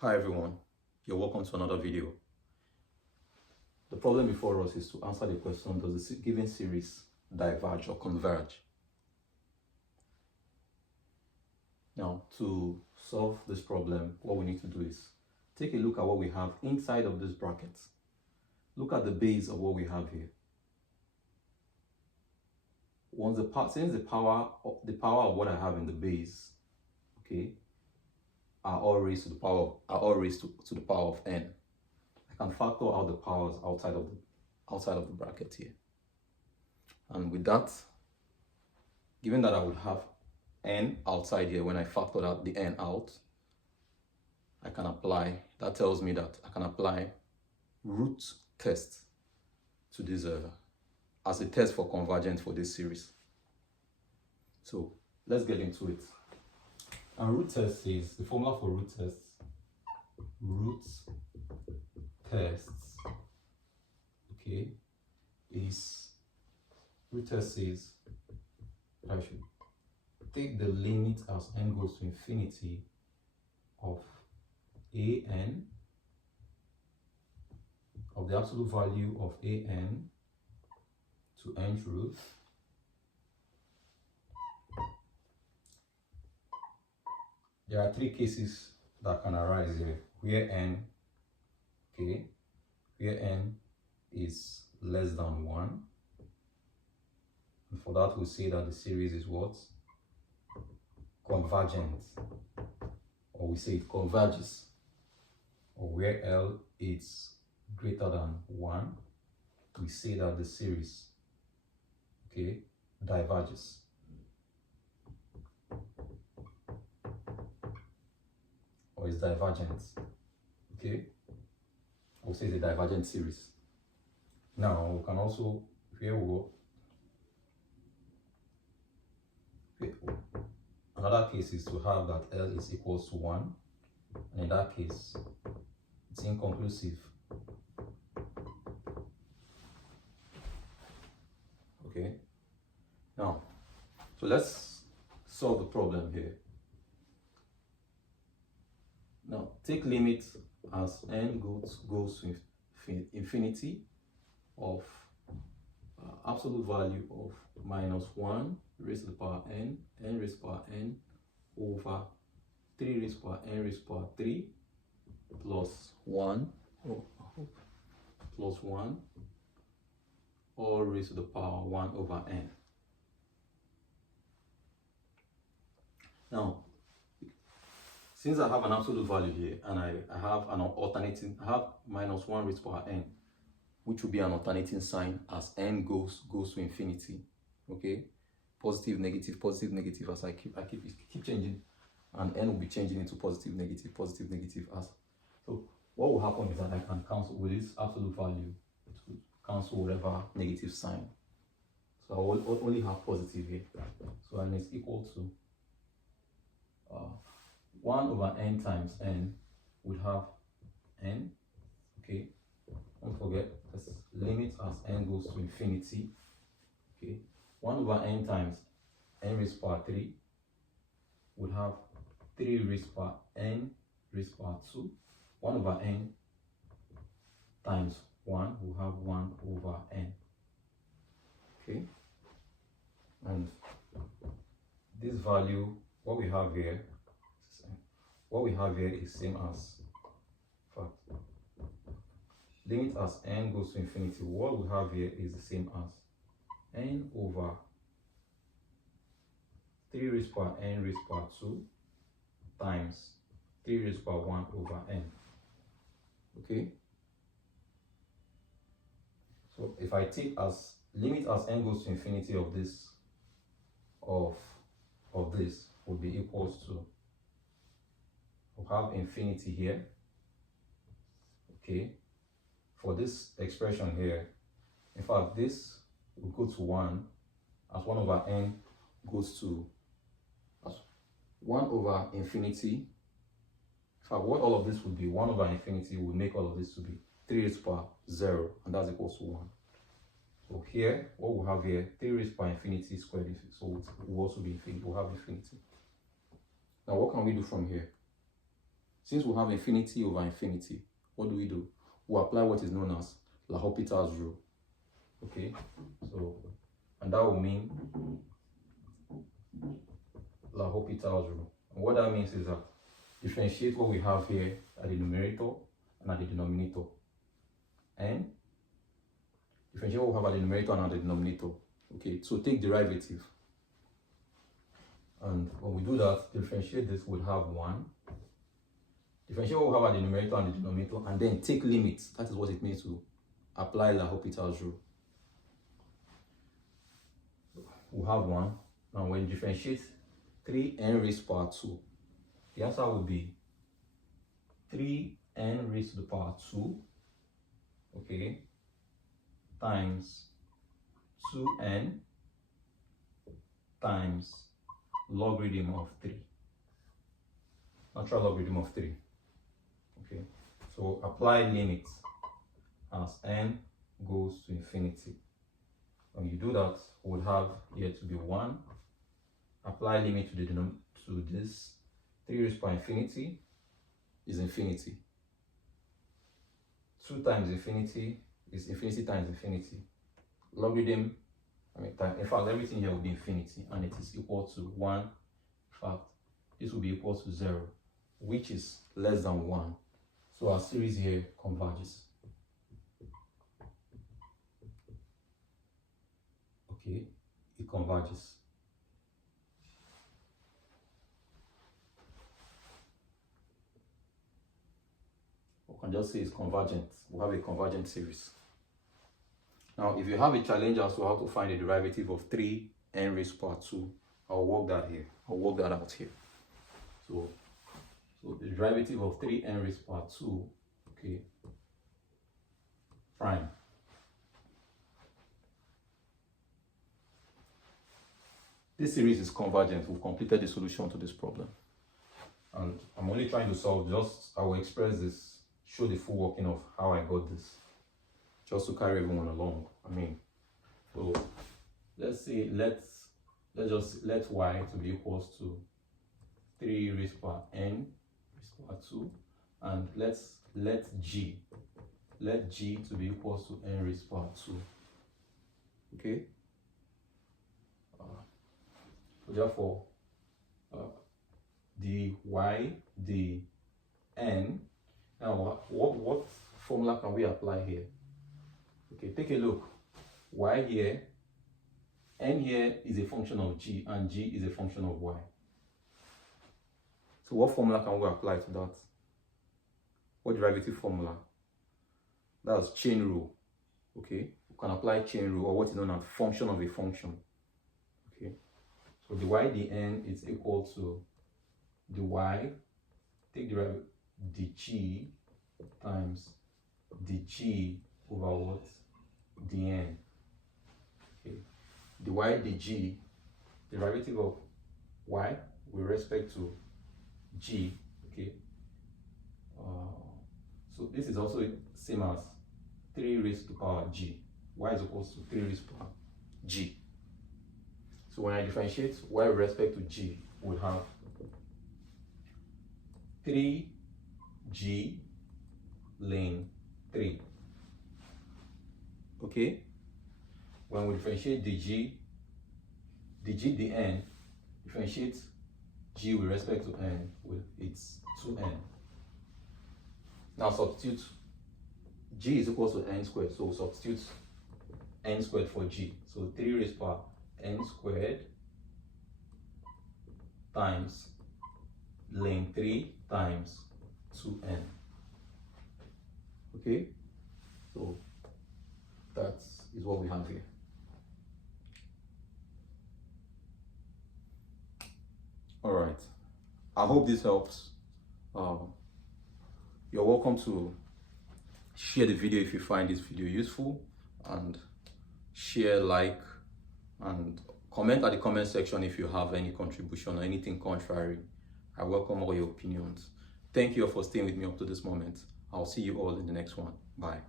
Hi everyone, you're welcome to another video. The problem before us is to answer the question, does the given series diverge or converge? Now, to solve this problem, what we need to do is take a look at what we have inside of this bracket. Look at the base of what we have here. Since the power of what I have in the base, okay, are all raised to the power of n. I can factor out the powers outside of the bracket here. And with that, given that I would have n outside here, when I factor out the n out, I can apply, that tells me that I can apply root test to this as a test for convergence for this series. So let's get into it. And root test is the formula for root tests, okay, is root test says I should take the limit as n goes to infinity of an, of the absolute value of an to nth root There are three cases that can arise here, where n is less than 1. And for that, we'll say that the series is what? Convergent. Or we say it converges. Or where L is greater than 1, we say that the series, diverges. Or is divergent, we'll say it's a divergent series. Now we can also, another case is to have that L is equals to 1, and in that case it's inconclusive. Now, so let's solve the problem here. Now, take limit as n goes to infinity of absolute value of minus 1 raised to the power n raised to the power n over 3 raised to the power n raised to the power 3 plus 1 all raised to the power 1 over n. Now, since I have an absolute value here and I have an alternating, I have minus 1 raised to the power n, which will be an alternating sign as n goes to infinity. Positive, negative, as I keep changing, and n will be changing into positive, negative as. So what will happen is that I can cancel with this absolute value to cancel whatever negative sign. So I will only have positive here. So n is equal to 1 over n times n would have n, don't forget this limit as n goes to infinity, 1 over n times n raised to the power 3 would have 3 raised to the power n raised to the power 2, 1 over n times 1 will have 1 over n, and this value, what we have here is same as, limit as n goes to infinity, what we have here is the same as n over 3 raised to the power n raised to the power 2 times 3 raised to the power 1 over n. So if I take as limit as n goes to infinity of this would be equals to, we'll have infinity here, for this expression here. In fact, this will go to 1 as 1 over n goes to as 1 over infinity. In fact, what all of this would be, 1 over infinity would make all of this to be 3 raised to the power 0, and that's equals to 1. So here, what we'll have here, 3 raised to the power infinity squared, so it will also be infinity, we'll have infinity. Now what can we do from here? Since we have infinity over infinity, what do? We apply what is known as L'Hopital's rule. Okay, so, and that will mean L'Hopital's rule. And what that means is that differentiate what we have here at the numerator and at the denominator. And differentiate what we have at the numerator and at the denominator. Okay, so take derivative. And when we do that, differentiate this, would have 1. Differentiate what we have at the numerator and the denominator, and then take limits. That is what it means to apply L'Hopital's rule. We have 1. Now when you differentiate 3n raised to the power 2, the answer will be 3n raised to the power 2, okay, times 2n times logarithm of 3, natural logarithm of 3. Okay, so apply limits as n goes to infinity. When you do that, we'll have here to be 1. Apply limit to the to this 3 raised by infinity is infinity. 2 times infinity is infinity times infinity. Logarithm, in fact, everything here will be infinity, and it is equal to 1. In fact, this will be equal to 0, which is less than 1. So our series here converges. Okay, it converges. We can just say it's convergent. We have a convergent series. Now, if you have a challenge as to how to find the derivative of 3n raised to the power 2, I'll work that here. I'll work that out here. So the derivative of 3n raised to the power 2, okay, prime. This series is convergent. We've completed the solution to this problem. And I'm only trying to solve, I will express this, show the full working of how I got this, just to carry everyone along. So let's say, let y to be equals to 3 raised to the power n raised to the power 2, and let g to be equals to n raised to the power 2. Okay. So therefore, the y, the n. Now, what formula can we apply here? Okay, take a look. Y here, n here is a function of g, and g is a function of y. So what formula can we apply to that? What derivative formula? That's chain rule. Okay, we can apply chain rule, or what is known as function of a function. Okay, so the y dn is equal to the y, take the g times the g over what? Dn. Okay, the y dg, derivative of y with respect to g. Okay, so this is also same as 3 raised to the power g. Y is equal to 3 raised to the power g. So when I differentiate y with respect to g, we'll have 3g ln 3. Okay, when we differentiate dg dn, differentiate g with respect to n, with its 2n. Now substitute g is equal to n squared, so substitute n squared for g. So 3 raised to the power n squared times ln 3 times 2n. Okay, so that is what we have here. All right, I hope this helps. You're welcome to share the video if you find this video useful, and share, like, and comment at the comment section if you have any contribution or anything contrary. I welcome all your opinions. Thank you for staying with me up to this moment. I'll see you all in the next one. Bye.